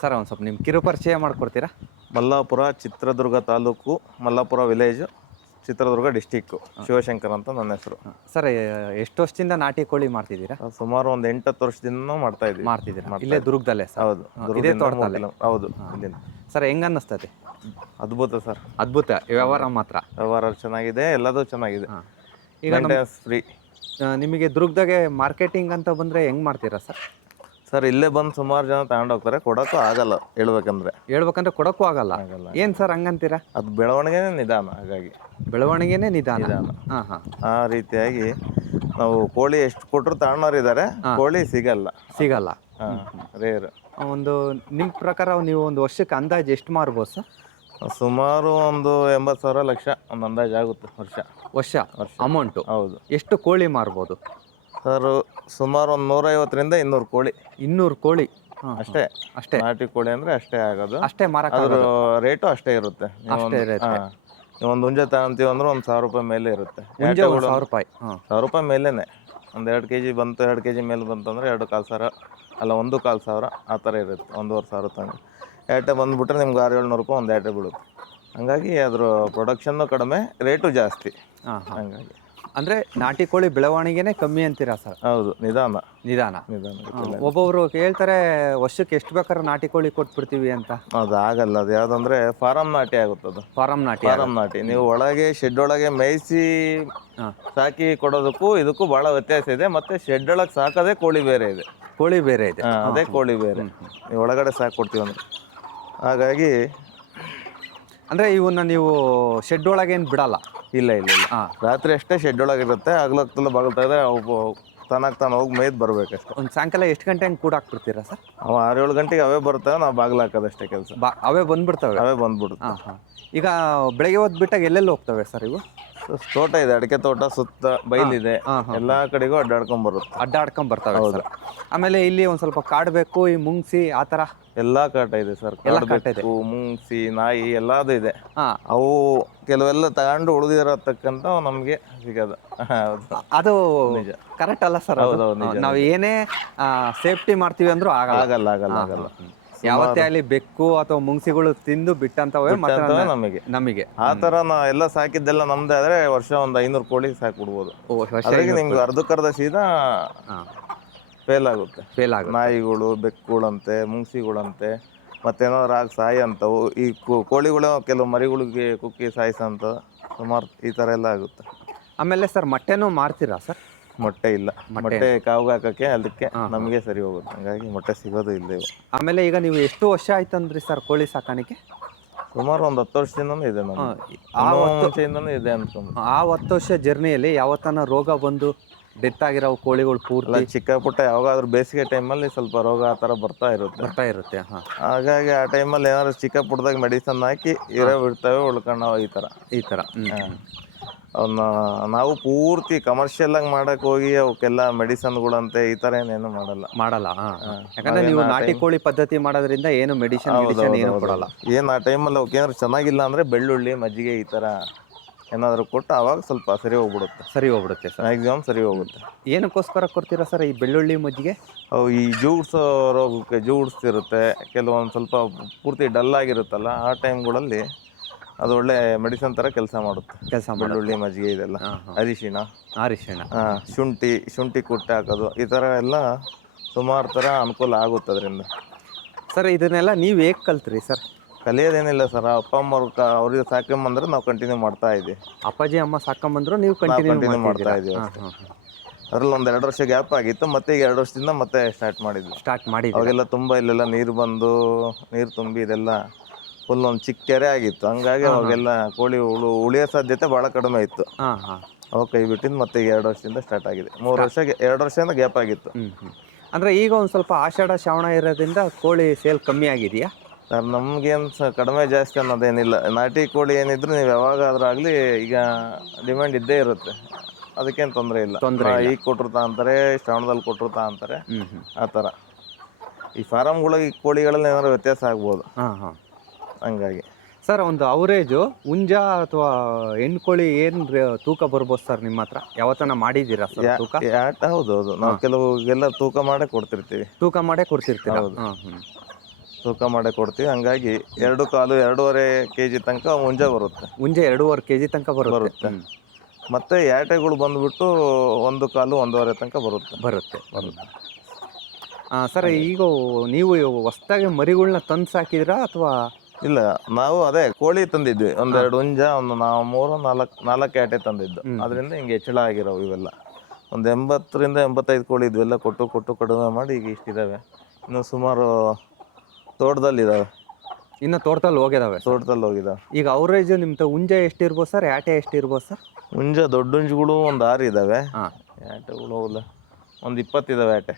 Sir ಒಂದು ಸ್ವಲ್ಪ ನಿಮ್ಮ ಕಿರು ಪರಿಚಯ ಮಾಡಿಕೊಡ್ತೀರಾ? Mallapura Chitradurga taluk, Mallapura village, Chitradurga district. ಶಿವಶಂಕರ್ ಅಂತ ನನ್ನ ಹೆಸರು. ಸರ್ ಎಷ್ಟು ವರ್ಷದಿಂದ ನಾಟಿ ಕೋಳಿ ಮಾಡ್ತಿದ್ದೀರಾ? ಸುಮಾರು ಒಂದು 8-10 ವರ್ಷದಿಂದ ಮಾಡ್ತಾ ಇದ್ದೀವಿ. ಮಾಡ್ತಿದ್ದೀರಾ ಇಲ್ಲೇ ದುರ್ಗದಲ್ಲೇ ಸರ್? ಹೌದು, ಇದೇ ದುರ್ಗದಿಂದ ತೋಟದಲ್ಲೇ? ಹೌದು, ಇಲ್ಲಿಂದ. ಸರ್ ಹೆಂಗೆ ಅನ್ನಿಸ್ತದೆ? ಅದ್ಭುತ ಸರ್, ಅದ್ಭುತ. ವ್ಯವಹಾರ ಮಾತ್ರ ವ್ಯವಹಾರ ಚೆನ್ನಾಗಿದೆ, ಎಲ್ಲದೂ ಚೆನ್ನಾಗಿದೆ. ಈಗ ಮೇಂಟೆನೆನ್ಸ್ ಫ್ರೀ. ನಿಮಗೆ ದುರ್ಗದಾಗೆ ಮಾರ್ಕೆಟಿಂಗ್ ಅಂತ ಬಂದರೆ ಹೆಂಗೆ ಮಾಡ್ತೀರಾ ಸರ್? ಸರ್ ಇಲ್ಲೇ ಬಂದು ಸುಮಾರು ಜನ ತಗೊಂಡೋಗ್ತಾರೆ, ಕೊಡೋಕ್ಕೂ ಆಗಲ್ಲ ಹೇಳ್ಬೇಕಂದ್ರೆ. ಹೇಳ್ಬೇಕಂದ್ರೆ ಕೊಡೋಕ್ಕೂ ಆಗಲ್ಲ. ಏನು ಸರ್ ಹಂಗಂತೀರಾ? ಅದು ಬೆಳವಣಿಗೆನೇ ನಿಧಾನ, ಹಾಗಾಗಿ ಬೆಳವಣಿಗೆನೇ ನಿಧಾನ. ಹಾಂ ಹಾಂ. ಆ ರೀತಿಯಾಗಿ ನಾವು ಕೋಳಿ ಎಷ್ಟು ಕೊಟ್ಟರು ತಗೊಂಡೋರಿದ್ದಾರೆ, ಕೋಳಿ ಸಿಗಲ್ಲ. ರೇರ್. ಒಂದು ನಿಮ್ಮ ಪ್ರಕಾರ ನೀವು ಒಂದು ವರ್ಷಕ್ಕೆ ಅಂದಾಜು ಎಷ್ಟು ಮಾರ್ಬೋದು ಸರ್? ಸುಮಾರು ಒಂದು 80,000 ಲಕ್ಷ ಒಂದು ಅಂದಾಜು ಆಗುತ್ತೆ ವರ್ಷ ಅಮೌಂಟು. ಹೌದು. ಎಷ್ಟು ಕೋಳಿ ಮಾರ್ಬೋದು ಸರ್? ಸುಮಾರು ಒಂದು 150ರಿಂದ 200 ಕೋಳಿ. 200 ಕೋಳಿ ಅಷ್ಟೇ. ನಾಟಿ ಕೋಳಿ ಅಂದರೆ ಅಷ್ಟೇ ಆಗೋದು. ಅಷ್ಟೇ ಮಾರಕ್ಕೆ ಅದ್ರ ರೇಟು ಅಷ್ಟೇ ಇರುತ್ತೆ. ನೀವು ಒಂದು ಹುಂಜ ತಗೊಂತೀವಿ ಅಂದ್ರೆ ಒಂದು 1,000 ರೂಪಾಯಿ ಮೇಲೆ ಇರುತ್ತೆ. 1,000 ರೂಪಾಯಿ. 1,000 ರೂಪಾಯಿ ಮೇಲೇನೆ. ಒಂದು 2 kg ಬಂತು, 2 kg ಮೇಲೆ ಬಂತು ಅಂದರೆ 2,500 ಅಲ್ಲ 1,500 ಆ ಥರ ಇರುತ್ತೆ. 1,500 ತನಕ ಏಟೆ ಬಂದುಬಿಟ್ರೆ ನಿಮ್ಗೆ 600-700 ರೂಪಾಯಿ ಒಂದು ಏಟೆ ಬೀಳುತ್ತೆ. ಹಂಗಾಗಿ ಅದ್ರ ಪ್ರೊಡಕ್ಷನ್ನು ಕಡಿಮೆ, ರೇಟು ಜಾಸ್ತಿ. ಹಂಗಾಗಿ ಅಂದರೆ ನಾಟಿ ಕೋಳಿ ಬೆಳವಣಿಗೆನೇ ಕಮ್ಮಿ ಅಂತೀರಾ ಸರ್? ಹೌದು, ನಿಧಾನ. ಒಬ್ಬೊಬ್ರು ಹೇಳ್ತಾರೆ ವರ್ಷಕ್ಕೆ ಎಷ್ಟು ಬೇಕಾದ್ರೆ ನಾಟಿ ಕೋಳಿ ಕೊಟ್ಬಿಡ್ತೀವಿ ಅಂತ. ಅದು ಆಗಲ್ಲ. ಅದು ಯಾವುದಂದ್ರೆ ಫಾರಂ ನಾಟಿ ಆಗುತ್ತೆ. ಅದು ಫಾರಂ ನಾಟಿ. ನೀವು ಒಳಗೆ ಶೆಡ್ ಒಳಗೆ ಮೇಯಿಸಿ ಸಾಕಿ ಕೊಡೋದಕ್ಕೂ ಇದಕ್ಕೂ ಭಾಳ ವ್ಯತ್ಯಾಸ ಇದೆ. ಮತ್ತೆ ಶೆಡ್ ಒಳಗೆ ಸಾಕೋದೇ ಕೋಳಿ ಬೇರೆ ಇದೆ. ಅದೇ ಕೋಳಿ ಬೇರೆ. ನೀವು ಒಳಗಡೆ ಸಾಕಿ ಕೊಡ್ತೀವಿ ಅಂದ್ರೆ ಹಾಗಾಗಿ ಅಂದರೆ ಇವನ್ನ ನೀವು ಶೆಡ್ ಒಳಗೇನು ಬಿಡಲ್ಲ? ಇಲ್ಲ. ರಾತ್ರಿ ಅಷ್ಟೇ ಶೆಡ್ ಒಳಗಿರುತ್ತೆ. ಆಗ್ಲತ್ತಲ್ಲ ಬಾಗಿಲು ತೆಗೆದ್ರೆ ಅವು ತಾನು ಹೋಗಿ ಮೇಯ್ದು ಬರ್ಬೇಕಷ್ಟೆ. ಒಂದು ಸಾಯಂಕಾಲ ಎಷ್ಟು ಗಂಟೆ ಹಂಗೆ ಕೂಡ ಹಾಕ್ಬಿಡ್ತೀರಾ ಸರ್? ಅವು 6-7 ಗಂಟೆಗೆ ಅವೇ ಬರ್ತವೆ, ನಾವು ಬಾಗಿಲು ಹಾಕೋದಷ್ಟೇ ಕೆಲಸ. ಅವೇ ಬಂದ್ಬಿಡ್ತವೆ? ಅವೇ ಬಂದ್ಬಿಡುತ್ತೆ. ಈಗ ಬೆಳಗ್ಗೆ ಹೊತ್ತು ಬಿಟ್ಟಾಗ ಎಲ್ಲೆಲ್ಲಿ ಹೋಗ್ತವೆ ಸರ್ ಇವು? ತೋಟ ಇದೆ, ಅಡಿಕೆ ತೋಟ, ಸುತ್ತ ಬೈಲಿದೆ, ಎಲ್ಲಾ ಕಡೆಗೂ ಅಡ್ಡಾಡ್ಕೊಂಡ್ ಬರ್ತವೆ ಸರ್. ಆಮೇಲೆ ಇಲ್ಲಿ ಒಂದ್ ಸ್ವಲ್ಪ ಕಾಡು ಬೇಕು, ಈ ಮುಂಗ್ಸಿ ಆ ಥರ ಎಲ್ಲಾ ಕಾಟ ಇದೆ ಸರ್. ಕಾಡು, ಮುಂಗ್ಸಿ, ನಾಯಿ ಎಲ್ಲಾದು ಇದೆ. ಅವು ಕೆಲವೆಲ್ಲ ತಗೊಂಡು ಉಳಿದಿರತಕ್ಕಂತ ನಮ್ಗೆ ಸಿಗೋದು. ಅದು ಕರೆಕ್ಟ್ ಅಲ್ಲ ಸರ್? ನಾವು ಏನೇ ಸೇಫ್ಟಿ ಮಾಡ್ತೀವಿ ಅಂದ್ರೂ ಆಗಲ್ಲ. ಯಾವತ್ತೇ ಅಲ್ಲಿ ಬೆಕ್ಕು ಅಥವಾ ಮುಂಗ್ಸಿಗಳು ತಿಂದು ಬಿಟ್ಟಂತವೇ ನಮಗೆ. ಆ ತರ ಎಲ್ಲ ಸಾಕಿದ್ದೆಲ್ಲ ನಮ್ದೇ ಆದ್ರೆ ವರ್ಷ ಒಂದು 500 ಕೋಳಿ ಸಾಕ್ಬಿಡ್ಬೋದು. ನಿಮ್ಗೆ ಅರ್ಧಕ್ಕರ್ಧ ಸೀದಾ ಫೇಲ್ ಆಗುತ್ತೆ. ನಾಯಿಗಳು, ಬೆಕ್ಕುಗಳಂತೆ, ಮುಂಗ್ಸಿಗಳಂತೆ, ಮತ್ತೇನಾದ್ರು ಆಗಿ ಸಾಯಿ ಅಂತವು. ಈ ಕೋಳಿಗಳು ಕೆಲವು ಮರಿಗಳಿಗೆ ಕುಕ್ಕಿ ಸಾಯಿಸಂತ ಸುಮಾರು ಈ ತರ ಎಲ್ಲ ಆಗುತ್ತೆ. ಆಮೇಲೆ ಸರ್ ಮೊಟ್ಟೆನೂ ಮಾರ್ತೀರಾ ಸರ್? ಮೊಟ್ಟೆ ಇಲ್ಲ. ಮೊಟ್ಟೆ ಕಾವ್ಗೆ ಹಾಕಕ್ಕೆ ಅದಕ್ಕೆ ನಮಗೆ ಸರಿ ಹೋಗುತ್ತೆ. ಹಂಗಾಗಿ ಮೊಟ್ಟೆ ಸಿಗೋದು ಇಲ್ಲ. ಆಮೇಲೆ ಈಗ ನೀವು ಎಷ್ಟು ವರ್ಷ ಆಯ್ತಂದ್ರಿ ಸರ್ ಕೋಳಿ ಸಾಕಾಣಿಕೆ? ಸುಮಾರು ಒಂದು 10 ವರ್ಷದಿಂದನೂ ಇದೆ. ಮುಂಚೆಯಿಂದನೂ ಇದೆ ಅನ್ಕೊಂಡು. ಆ 10 ವರ್ಷ ಜರ್ನಿಯಲ್ಲಿ ಯಾವತ್ತನ ರೋಗ ಬಂದು ಡೆತ್ ಆಗಿರೋ ಕೋಳಿಗಳು ಪೂರ್ತಿ? ಚಿಕ್ಕ ಪುಟ್ಟ ಯಾವಾಗಾದ್ರೂ ಬೇಸಿಗೆ ಟೈಮಲ್ಲಿ ಸ್ವಲ್ಪ ರೋಗ ಆ ಥರ ಬರ್ತಾ ಇರುತ್ತೆ. ಹಾಗಾಗಿ ಆ ಟೈಮಲ್ಲಿ ಏನಾದ್ರು ಚಿಕ್ಕ ಪುಟ್ಟದಾಗ ಮೆಡಿಸನ್ ಹಾಕಿ ಬಿಡ್ತವೆ, ಉಳ್ಕೊಂಡು ಈ ಥರ. ಅವನ್ನ ನಾವು ಪೂರ್ತಿ ಕಮರ್ಷಿಯಲ್ ಆಗಿ ಮಾಡಕ್ ಹೋಗಿ ಅವಕ್ಕೆಲ್ಲ ಮೆಡಿಸನ್ಗಳಂತೆ ಈ ತರ ಏನೇನು ಮಾಡಲ್ಲ. ಯಾಕಂದ್ರೆ ನೀವು ನಾಟಿ ಕೋಳಿ ಪದ್ಧತಿ ಮಾಡೋದ್ರಿಂದ ಏನು ಮೆಡಿಸಿನ್ ಏನು ಕೊಡಲ್ಲ. ಏನ್ ಆ ಟೈಮಲ್ಲಿ ಅವಕ್ಕೆ ಏನಾದ್ರು ಚೆನ್ನಾಗಿಲ್ಲ ಅಂದ್ರೆ ಬೆಳ್ಳುಳ್ಳಿ, ಮಜ್ಜಿಗೆ ಈ ತರ ಏನಾದ್ರು ಕೊಟ್ಟು ಅವಾಗ ಸ್ವಲ್ಪ ಸರಿ ಹೋಗ್ಬಿಡುತ್ತೆ. ಮ್ಯಾಕ್ಸಿಮಮ್ ಸರಿ ಹೋಗುತ್ತೆ. ಏನಕ್ಕೋಸ್ಕರ ಕೊಡ್ತೀರಾ ಸರ್ ಈ ಬೆಳ್ಳುಳ್ಳಿ, ಮಜ್ಜಿಗೆ? ಅವು ಈ ಜೂಡ್ಸ್ ರೋಗಕ್ಕೆ ಜೂಡ್ಸ್ತಿರುತ್ತೆ. ಕೆಲವೊಂದು ಸ್ವಲ್ಪ ಪೂರ್ತಿ ಡಲ್ ಆಗಿರುತ್ತಲ್ಲ, ಆ ಟೈಮ್ಗಳಲ್ಲಿ ಅದು ಒಳ್ಳೆ ಮೆಡಿಸಿನ್ ತರ ಕೆಲಸ ಮಾಡುತ್ತೆ. ಬೆಳ್ಳುಳ್ಳಿ, ಮಜ್ಜಿಗೆ ಇದೆಲ್ಲ. ಅರಿಶಿಣ, ಶುಂಠಿ ಕುಟ್ಟಿ ಹಾಕೋದು, ಈ ತರ ಎಲ್ಲ ಸುಮಾರು ತರ ಅನುಕೂಲ ಆಗುತ್ತೆ ಅದರಿಂದ. ಸರ್ ಇದನ್ನೆಲ್ಲ ನೀವು ಹೇಗೆ ಕಲ್ತ್ರಿ ಸರ್? ಕಲಿಯೋದೇನಿಲ್ಲ ಸರ್, ಅಪ್ಪ ಅಮ್ಮ ಅವ್ರಿಗೆ ಸಾಕೊಂಬಂದ್ರೆ ನಾವು ಕಂಟಿನ್ಯೂ ಮಾಡ್ತಾ ಇದ್ದೀವಿ. ಅಪ್ಪಾಜಿ ಅಮ್ಮ ಸಾಕೊಂಬಂದ್ರು ನೀವು ಕಂಟಿನ್ಯೂ ಮಾಡ್ತಾ ಇದ್ದೀವಿ. ಅದ್ರಲ್ಲಿ ಒಂದು 2 ವರ್ಷ ಗ್ಯಾಪ್ ಆಗಿತ್ತು. ಮತ್ತೆ ಈಗ 2 ವರ್ಷದಿಂದ ಮತ್ತೆ ಸ್ಟಾರ್ಟ್ ಮಾಡಿದ್ವಿ. ಅವಾಗೆಲ್ಲ ತುಂಬಾ ಇಲ್ಲೆಲ್ಲ ನೀರು ತುಂಬಿ ಇದೆಲ್ಲ ಫುಲ್ ಒಂದು ಚಿಕ್ಕ ಕೆರೆ ಆಗಿತ್ತು. ಹಂಗಾಗಿ ಅವಾಗೆಲ್ಲ ಕೋಳಿ ಉಳಿಯೋ ಸಾಧ್ಯತೆ ಬಹಳ ಕಡಿಮೆ ಇತ್ತು. ಅವಾಗ ಕೈ ಬಿಟ್ಟಿದ್ದು ಮತ್ತೆ ಈಗ 2 ವರ್ಷದಿಂದ ಸ್ಟಾರ್ಟ್ ಆಗಿದೆ. 2 ವರ್ಷದಿಂದ ಗ್ಯಾಪ್ ಆಗಿತ್ತು. ಅಂದ್ರೆ ಈಗ ಒಂದು ಸ್ವಲ್ಪ ಆಷಾಢ ಶ್ರಾವಣ ಇರೋದ್ರಿಂದ ಕೋಳಿ ಸೇಲ್ ಕಮ್ಮಿ ಆಗಿದೆಯಾ ಸರ್? ನಮ್ಗೇನು ಕಡಿಮೆ ಜಾಸ್ತಿ ಅನ್ನೋದೇನಿಲ್ಲ. ನಾಟಿ ಕೋಳಿ ಏನಿದ್ರು ನೀವು ಯಾವಾಗಾದ್ರೂ ಈಗ ಡಿಮ್ಯಾಂಡ್ ಇದ್ದೇ ಇರುತ್ತೆ. ಅದಕ್ಕೇನು ತೊಂದರೆ ಇಲ್ಲ. ಈಗ ಕೊಟ್ಟರು ಅಂತಾರೆ, ಶ್ರಾವಣದಲ್ಲಿ ಕೊಟ್ಟರು ಅಂತಾರೆ, ಆ ಥರ. ಈ ಫಾರಮ್ಗಳಿಗೆ ಕೋಳಿಗಳಲ್ಲಿ ಏನಾದ್ರು ವ್ಯತ್ಯಾಸ ಆಗ್ಬೋದು. ಹಂಗಾಗಿ ಸರ್ ಒಂದು ಅವರೇಜು ಹುಂಜ ಅಥವಾ ಹೆಣ್ಣು ಕೋಳಿ ಏನು ತೂಕ ಬರ್ಬೋದು ಸರ್ ನಿಮ್ಮ ಹತ್ರ? ಯಾವತ್ತನ ಮಾಡಿದ್ದೀರಾ ಸರ್ ತೂಕ? ಹೌದು, ನಾವು ಕೆಲವೆಲ್ಲ ತೂಕ ಮಾಡೇ ಕೊಡ್ತಿರ್ತೀವಿ. ಹೌದು. ತೂಕ ಮಾಡೇ ಕೊಡ್ತೀವಿ. ಹಂಗಾಗಿ 2.25-2.5 kg ತನಕ ಮುಂಜೆ ಬರುತ್ತೆ. ಮುಂಜೆ 2.5 kg ತನಕ ಬರುತ್ತೆ. ಮತ್ತೆ ಯಾಟೆಗಳು ಬಂದ್ಬಿಟ್ಟು 1.25-1.5 ತನಕ ಬರುತ್ತೆ. ಸರ್, ಈಗ ನೀವು ಹೊಸ್ದಾಗಿ ಮರಿಗಳನ್ನ ತಂದು ಸಾಕಿದ್ರಾ ಅಥವಾ? ಇಲ್ಲ, ನಾವು ಅದೇ ಕೋಳಿ ತಂದಿದ್ವಿ. 1-2 ಹುಂಜ, ಒಂದು 3-4 ಯಾಟೆ ತಂದಿದ್ದು. ಅದರಿಂದ ಹಿಂಗೆ ಹೆಚ್ಚಳ ಆಗಿರೋವು ಇವೆಲ್ಲ. ಒಂದು 80-85 ಕೋಳಿ ಇದ್ವೆಲ್ಲ ಕೊಟ್ಟು ಕಡಿಮೆ ಮಾಡಿ ಈಗ ಇಷ್ಟಿದ್ದಾವೆ. ಇನ್ನು ಸುಮಾರು ತೋಟದಲ್ಲಿದ್ದಾವೆ. ಇನ್ನು ತೋಟದಲ್ಲಿ ಹೋಗಿದಾವೆ. ಈಗ ಅವರೇಜ್ ನಿಮ್ದು ಹುಂಜ ಎಷ್ಟಿರ್ಬೋದು ಸರ್, ಯಾಟೆ ಎಷ್ಟಿರ್ಬೋದು ಸರ್? ಹುಂಜ ದೊಡ್ಡ ಹುಂಜಗಳು ಒಂದು 6 ಇದ್ದಾವೆ. ಯಾಟೆಗಳು ಒಂದು 20 ಇದಾವೆ ಯಾಟೆ.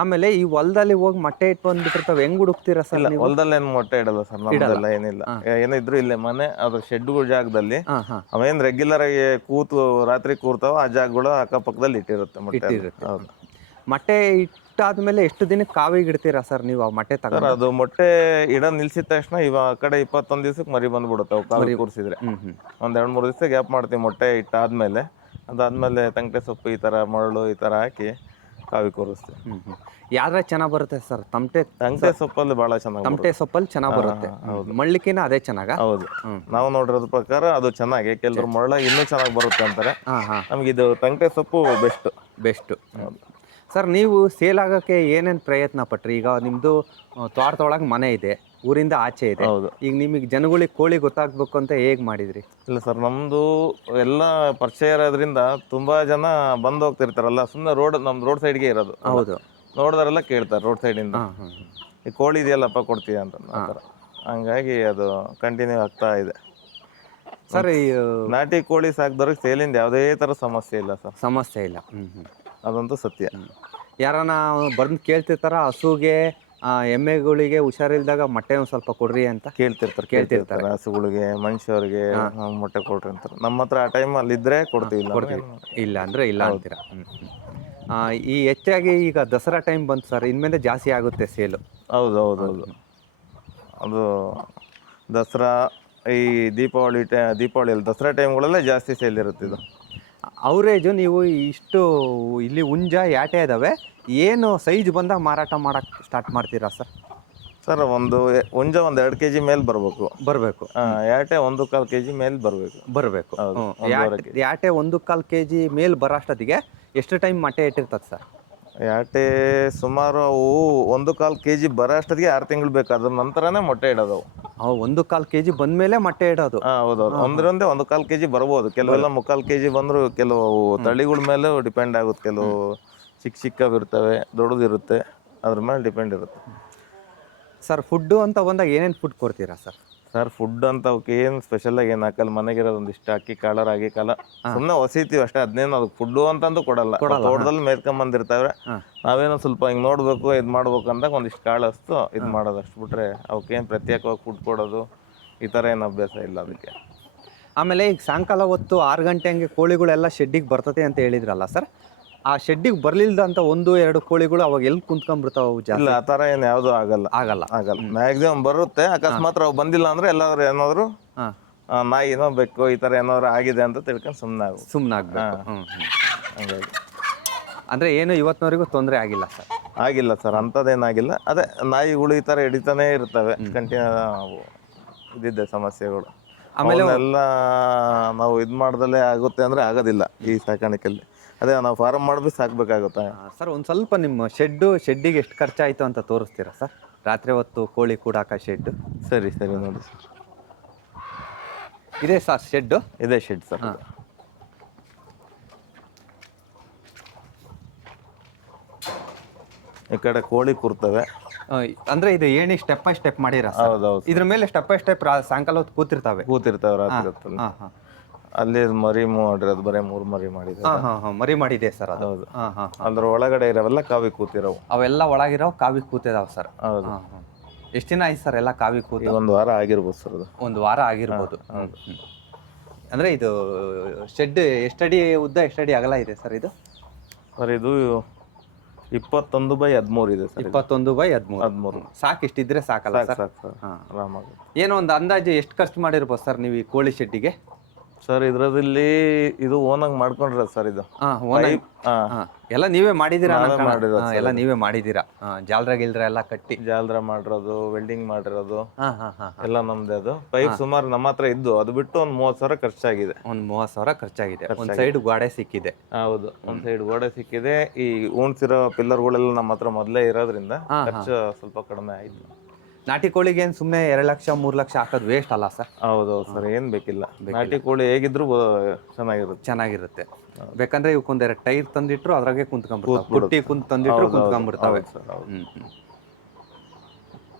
ಆಮೇಲೆ ಈ ಹೊಲದಲ್ಲಿ ಹೋಗಿ ಮೊಟ್ಟೆ ಇಟ್ಟು ಬಂದ್ಬಿಟ್ಟಿರ್ತಾವೆ, ಹೆಂಗ್ ಹುಡುಕ್ತೀರಾ ಸರ್? ಹೊಲದಲ್ಲಿ ಏನು ಮೊಟ್ಟೆ ಇಡಲ್ಲ ಸರ್, ನಮ್ದೆಲ್ಲ ಏನಿಲ್ಲ. ಏನಿದ್ರು ಇಲ್ಲೇ ಮನೆ ಅದ್ರ ಶೆಡ್ಗಳ ಜಾಗದಲ್ಲಿ ಅವೇನ್ ರೆಗ್ಯುಲರ್ ಆಗಿ ರಾತ್ರಿ ಕೂರ್ತಾವ, ಆ ಜಾಗಗಳು ಅಕ್ಕಪಕ್ಕದಲ್ಲಿ ಇಟ್ಟಿರುತ್ತೆ ಮೊಟ್ಟೆ. ಮೊಟ್ಟೆ ಇಟ್ಟಾದ್ಮೇಲೆ ಎಷ್ಟು ದಿನಕ್ಕೆ ಕಾವಿಗೆ ಇಡ್ತೀರಾ ಸರ್ ನೀವು ಆ ಮೊಟ್ಟೆ ತಗೊಂಡು? ಅದು ಮೊಟ್ಟೆ ಇಡೋದ್ ನಿಲ್ಸಿದ ತಕ್ಷಣ ಇವಾಗ ಕಡೆ 21 ದಿವಸಕ್ಕೆ ಮರಿ ಬಂದ್ಬಿಡುತ್ತೆ. ಅವು ಕಾವಿ ಕೂರಿಸಿದ್ರೆ 1-2-3 ದಿವಸ ಗ್ಯಾಪ್ ಮಾಡ್ತೀವಿ ಮೊಟ್ಟೆ ಇಟ್ಟಾದ್ಮೇಲೆ. ಅದಾದ್ಮೇಲೆ ತಂಟೆ ಸೊಪ್ಪು ಈ ತರ ಮರಳು ಈ ತರ ಹಾಕಿ ಕಾವಿ ಕೂರಿಸ್ತೀವಿ. ಯಾವ್ದು ಚೆನ್ನಾಗಿ ಬರುತ್ತೆ ಸರ್? ತಂಟೆ ಸೊಪ್ಪಲ್ಲಿ ಬಹಳ ಚೆನ್ನಾಗಿ, ತಮಟೆ ಸೊಪ್ಪಲ್ಲಿ ಚೆನ್ನಾಗಿ ಬರುತ್ತೆ. ಮಳ್ಳಿಕಿನ ಅದೇ ಚೆನ್ನಾಗ? ಹೌದು, ನಾವು ನೋಡಿರೋದ್ ಪ್ರಕಾರ ಅದು ಚೆನ್ನಾಗಿ. ಕೆಲವರು ಮರಳ ಇನ್ನೂ ಚೆನ್ನಾಗಿ ಬರುತ್ತೆ ಅಂತಾರೆ. ನಮ್ಗೆ ಇದು ತಂಟೆ ಸೊಪ್ಪು ಬೆಸ್ಟ್. ಸರ್, ನೀವು ಸೇಲ್ ಆಗೋಕ್ಕೆ ಏನೇನು ಪ್ರಯತ್ನ ಪಟ್ರಿ? ಈಗ ನಿಮ್ಮದು ತೋಟದೊಳಗೆ ಮನೆ ಇದೆ, ಊರಿಂದ ಆಚೆ ಇದೆ. ಈಗ ನಿಮಗೆ ಜನಗಳಿಗೆ ಕೋಳಿ ಗೊತ್ತಾಗಬೇಕು ಅಂತ ಹೇಗೆ ಮಾಡಿದ್ರಿ? ಇಲ್ಲ ಸರ್, ನಮ್ಮದು ಎಲ್ಲ ಪರಿಚಯ ಇರೋದ್ರಿಂದ ತುಂಬಾ ಜನ ಬಂದು ಹೋಗ್ತಿರ್ತಾರಲ್ಲ, ಸುಮ್ಮನೆ ನಮ್ದು ರೋಡ್ ಸೈಡ್ಗೆ ಇರೋದು. ಹೌದು, ನೋಡಿದಾರೆಲ್ಲ ಕೇಳ್ತಾರೆ ರೋಡ್ ಸೈಡಿಂದ, ಈ ಕೋಳಿ ಇದೆಯಲ್ಲಪ್ಪ ಕೊಡ್ತೀಯ ಅಂತ. ಆ ಥರ ಹಂಗಾಗಿ ಅದು ಕಂಟಿನ್ಯೂ ಆಗ್ತಾ ಇದೆ ಸರ್. ಈ ನಾಟಿ ಕೋಳಿ ಸಾಕಿದವ್ರಿಗೆ ಸೇಲಿಂದ ಯಾವುದೇ ಥರ ಸಮಸ್ಯೆ ಇಲ್ಲ ಸರ್. ಸಮಸ್ಯೆ ಇಲ್ಲ, ಅದಂತೂ ಸತ್ಯ. ಯಾರನ್ನ ಬಂದು ಕೇಳ್ತಿರ್ತಾರ ಹಸುಗೆ ಎಮ್ಮೆಗಳಿಗೆ ಹುಷಾರಿಲ್ದಾಗ ಮೊಟ್ಟೆ ಒಂದು ಸ್ವಲ್ಪ ಕೊಡ್ರಿ ಅಂತ ಕೇಳ್ತಿರ್ತಾರೆ. ಹಸುಗಳಿಗೆ, ಮನುಷ್ಯರಿಗೆ ಮೊಟ್ಟೆ ಕೊಡ್ರಿ ಅಂತಾರೆ. ನಮ್ಮ ಹತ್ರ ಆ ಟೈಮ್ ಅಲ್ಲಿ ಇದ್ರೆ ಕೊಡ್ತೀವಿ, ಇಲ್ಲ ಅಂದ್ರೆ ಇಲ್ಲ ಅಂತೀರ. ಈ ಹೆಚ್ಚಾಗಿ ಈಗ ದಸರಾ ಟೈಮ್ ಬಂತು ಸರ್, ಇನ್ಮೇಲೆ ಜಾಸ್ತಿ ಆಗುತ್ತೆ ಸೇಲು. ಹೌದು, ಅದು ದಸರಾ, ಈ ದೀಪಾವಳಿ ದಸರಾ ಟೈಮ್ಗಳಲ್ಲೇ ಜಾಸ್ತಿ ಸೇಲ್ ಇರುತ್ತೆ ಇದು. ಅವರೇಜು ನೀವು ಇಷ್ಟು ಇಲ್ಲಿ ಹುಂಜ ಯಾಟೆ ಇದಾವೆ, ಏನು ಸೈಜ್ ಬಂದಾಗ ಮಾರಾಟ ಮಾಡಕ್ಕೆ ಸ್ಟಾರ್ಟ್ ಮಾಡ್ತೀರಾ ಸರ್? ಸರ್, ಒಂದು ಹುಂಜ 1-2 kg ಮೇಲೆ ಬರಬೇಕು. ಯಾಟೆ 1.25 kg ಮೇಲೆ ಬರಬೇಕು. ಯಾಟೆ 1.25 kg ಮೇಲೆ ಬರೋಷ್ಟೊತ್ತಿಗೆ ಎಷ್ಟು ಟೈಮ್ ಮೊಟ್ಟೆ ಇಟ್ಟಿರ್ತದೆ ಸರ್? ಯಾಟೆ ಸುಮಾರು ಅವು 1.25 kg ಬರೋ ಅಷ್ಟೊತ್ತಿಗೆ 6 ತಿಂಗಳು ಬೇಕು. ಅದ್ರ ನಂತರನೇ ಮೊಟ್ಟೆ ಇಡೋದು. 1.25 kg ಬಂದ್ಮೇಲೆ ಮೊಟ್ಟೆ ಇಡೋದು? ಹೌದು, ಒಂದರಂದೇ 1.25 kg ಬರ್ಬೋದು. ಕೆಲವೆಲ್ಲ 3/4 kg ಬಂದ್ರು, ಕೆಲವು ತಳಿಗಳ ಮೇಲೆ ಡಿಪೆಂಡ್ ಆಗುತ್ತೆ. ಕೆಲವು ಚಿಕ್ಕವಿರ್ತವೆ, ದೊಡ್ಡದಿರುತ್ತೆ, ಅದ್ರ ಮೇಲೆ ಡಿಪೆಂಡ್ ಇರುತ್ತೆ. ಸರ್, ಫುಡ್ಡು ಅಂತ ಬಂದಾಗ ಏನೇನು ಫುಡ್ ಕೊಡ್ತೀರಾ ಸರ್? ಸರ್, ಫುಡ್ ಅಂತ ಅವಕ್ಕೆ ಏನು ಸ್ಪೆಷಲ್ ಆಗಿ ಏನು ಹಾಕಲ್ಲ. ಮನೆಗಿರೋದು ಒಂದಿಷ್ಟು ಅಕ್ಕಿ ಕಾಳ, ರಾಗಿ ಕಾಳ ಸುಮ್ಮನೆ ಹೊಸಿತೀವಿ ಅಷ್ಟೇ. ಅದನ್ನೇನು ಅದಕ್ಕೆ ಫುಡ್ಡು ಅಂತಂದು ಕೊಡಲ್ಲ. ತೋಟದಲ್ಲಿ ಮೇಯ್ಕೊಂಬಂದಿರ್ತಾವೆ, ನಾವೇನೋ ಸ್ವಲ್ಪ ಹಿಂಗೆ ನೋಡ್ಬೇಕು, ಇದು ಮಾಡ್ಬೇಕು ಅಂದಾಗ ಒಂದಿಷ್ಟು ಕಾಳು ಹಸ್ತು ಇದು ಮಾಡೋದು ಅಷ್ಟು ಬಿಟ್ರೆ ಅವಕ್ಕೇನು ಪ್ರತ್ಯೇಕವಾಗಿ ಫುಡ್ ಕೊಡೋದು ಈ ಥರ ಏನು ಅಭ್ಯಾಸ ಇಲ್ಲ ಅದಕ್ಕೆ. ಆಮೇಲೆ ಈಗ ಸಾಯಂಕಾಲ ಹೊತ್ತು 6 ಗಂಟೆ ಹಂಗೆ ಕೋಳಿಗಳೆಲ್ಲ ಶೆಡ್ಡಿಗೆ ಬರ್ತದೆ ಅಂತ ಹೇಳಿದ್ರಲ್ಲ ಸರ್, ಆ ಶೆಡ್ಡಿಗೆ ಬರ್ಲಿಲ್ದ ಅಂತ 1-2 ಕೋಳಿಗಳು ಅವಾಗ ಎಲ್ಲಿ ಕುಂತ್ಕೊಂಡ್ಬಿಡ್ತಾವ? ಇಲ್ಲ, ಆ ಥರ ಏನು ಯಾವುದೂ ಆಗಲ್ಲ. ಮ್ಯಾಕ್ಸಿಮಮ್ ಬರುತ್ತೆ. ಅಕಸ್ಮಾತ್ ಅವು ಬಂದಿಲ್ಲ ಅಂದ್ರೆ ಎಲ್ಲಾದ್ರೂ ಏನಾದ್ರು ನಾಯಿನೋ ಬೆಕ್ಕು ಈ ಥರ ಏನಾದ್ರು ಆಗಿದೆ ಅಂತ ತಿಳ್ಕೊಂಡು ಸುಮ್ಮನೆ ಆಗ್ಬೇಕು. ಹಂಗಾಗಿ ಅಂದರೆ ಏನು ಇವತ್ತಿನವರೆಗೂ ತೊಂದರೆ ಆಗಿಲ್ಲ ಸರ್, ಅಂಥದ್ದೇನಾಗಿಲ್ಲ. ಅದೇ ನಾಯಿಗಳು ಈ ಥರ ಹಿಡಿತಾನೆ ಇರ್ತವೆ ಕಂಟಿನ್ಯೂ. ಇದಿದ್ದೆ ಸಮಸ್ಯೆಗಳು. ಆಮೇಲೆ ಎಲ್ಲ ನಾವು ಇದು ಮಾಡ್ದಲ್ಲೇ ಆಗುತ್ತೆ ಅಂದರೆ ಆಗೋದಿಲ್ಲ ಈ ಸಾಕಾಣಿಕೆಯಲ್ಲಿ. ಅದೇ ನಾವು ಫಾರಮ್ ಮಾಡಿ ಸಾಕಬೇಕಾಗುತ್ತೆ ಸರ್. ಒಂದು ಸ್ವಲ್ಪ ನಿಮ್ಮ ಶೆಡ್ಡಿಗೆ ಎಷ್ಟು ಖರ್ಚಾಯಿತು ಅಂತ ತೋರಿಸ್ತೀರಾ ಸರ್? ರಾತ್ರಿ ಹೊತ್ತು ಕೋಳಿ ಕೂಡಾಕ ಶೆಡ್ಡು. ಸರಿ ನೋಡಿ ಸರ್, ಇದೆ ಸರ್ ಶೆಡ್ಡು? ಇದೆ ಶೆಡ್ ಸರ್. ಈ ಕಡೆ ಕೋಳಿ ಕೂರ್ತವೆ. ಅಂದ್ರೆ ಇದು ಏಣಿ ಸ್ಟೆಪ್ ಬೈ ಸ್ಟೆಪ್ ಮಾಡಿರ? ಹೌದೌದು. ಇದ್ರ ಮೇಲೆ ಸ್ಟೆಪ್ ಬೈ ಸ್ಟೆಪ್ ಸಾಯಂಕಾಲ ಹೊತ್ತು ಕೂತಿರ್ತಾವೆ ರಾತ್ರಿ ಹೊತ್ತಲ್ಲಿ. ಅಲ್ಲಿ ಮರಿ ಮಾಡಿರೋದು, ಬರೀ 3 ಮರಿ ಮಾಡಿದೆ. ಮರಿ ಮಾಡಿದೆ ಸರ್ ಅದು? ಹೌದು. ಅದ್ರ ಒಳಗಡೆ ಇರೋವೆಲ್ಲ ಕಾವಿ ಕೂತಿರೋವು. ಅವೆಲ್ಲ ಒಳಗಿರೋ ಕಾವಿ ಕೂತಿದಾವ ಸರ್? ಹೌದು. ಎಷ್ಟು ದಿನ ಆಯ್ತು ಸರ್ ಎಲ್ಲ ಕಾವಿ ಕೂತಿ? 1 ವಾರ ಆಗಿರ್ಬೋದು ಸರ್. ಅದು 1 ವಾರ ಆಗಿರ್ಬೋದು. ಅಂದ್ರೆ ಇದು ಶೆಡ್ ಎಷ್ಟಡಿ ಉದ್ದ, ಎಷ್ಟಡಿ ಅಗಲ ಇದೆ ಸರ್ ಇದು? ಸರ್, ಇದು 21/13 ಇದೆ ಸರ್. 21/13. ಸಾಕು, ಇಷ್ಟಿದ್ರೆ ಸಾಕಲ್ಲ ಸರ್? ಆರಾಮಾಗಿ. ಏನೋ ಒಂದು ಅಂದಾಜು ಎಷ್ಟು ಖರ್ಚು ಮಾಡಿರ್ಬೋದು ಸರ್ ನೀವು ಈ ಕೋಳಿ ಶೆಡ್ಡಿಗೆ? ಸರ್, ಇದರಲ್ಲಿ ಇದು ಓನಾಗಿ ಮಾಡ್ಕೊಂಡಿರೋದು ಸರ್. ಇದು ಎಲ್ಲ ನೀವೇ ಮಾಡಿದ್ದೀರಾ ನಾವೇ ಅನ್ನೋ ಕಾರಣ. ಮಾಡಿರೋದು ಹಾ, ಎಲ್ಲ ನೀವೇ ಮಾಡಿದ್ದೀರಾ. ಜಾಲ್ರ ಗಿಲ್ರ ಎಲ್ಲ ಕಟ್ಟಿ. ಜಾಲ್ರ ಮಾಡಿರೋದು, ವೆಲ್ಡಿಂಗ್ ಮಾಡಿರೋದು ಹಾ ಹಾ ಹಾ. ಎಲ್ಲ ನಮ್ದೇ. ಅದು ಪೈಪ್ ಸುಮಾರು ನಮ್ಮ ಹತ್ರ ಇದ್ದು, ಅದು ಬಿಟ್ಟು ಒಂದು 30,000 ಖರ್ಚಾಗಿದೆ. ಒಂದು 30,000 ಖರ್ಚಾಗಿದೆ. ಒಂದು ಸೈಡ್ ಗೋಡೆ ಸಿಕ್ಕಿದೆ. ಹೌದು, ಒಂದ್ ಸೈಡ್ ಗೋಡೆ ಸಿಕ್ಕಿದೆ. ಈ ಉಣ್ಸಿರೋ ಪಿಲ್ಲರ್ಗಳೆಲ್ಲ ನಮ್ಮ ಹತ್ರ ಮೊದಲೇ ಇರೋದ್ರಿಂದ ಖರ್ಚು ಸ್ವಲ್ಪ ಕಡಿಮೆ ಆಯ್ತು. ನಾಟಿ ಕೋಳಿಗೆ ಏನು ಸುಮ್ಮನೆ 2 ಲಕ್ಷ 3 ಲಕ್ಷ ಹಾಕೋದು ವೇಸ್ಟ್ ಅಲ್ಲ ಸರ್? ಹೌದೌದು ಸರ್, ಏನ್ ಬೇಕಿಲ್ಲ. ನಾಟಿ ಕೋಳಿ ಹೇಗಿದ್ರು ಚೆನ್ನಾಗಿರುತ್ತೆ. ಬೇಕಂದ್ರೆ ಇವಕ್ಕೊಂದೆರಡು ಟೈರ್ ತಂದಿಟ್ರು ಅದ್ರಾಗೆ ಕುಂತ್ಕೊಂಡ್ಬಿಡ್ತಾವೆ. ಪುಟ್ಟಿ ತಂದಿಟ್ರು ಕುಂತ್ಕೊಂಡ್ಬಿಡ್ತಾವೆ.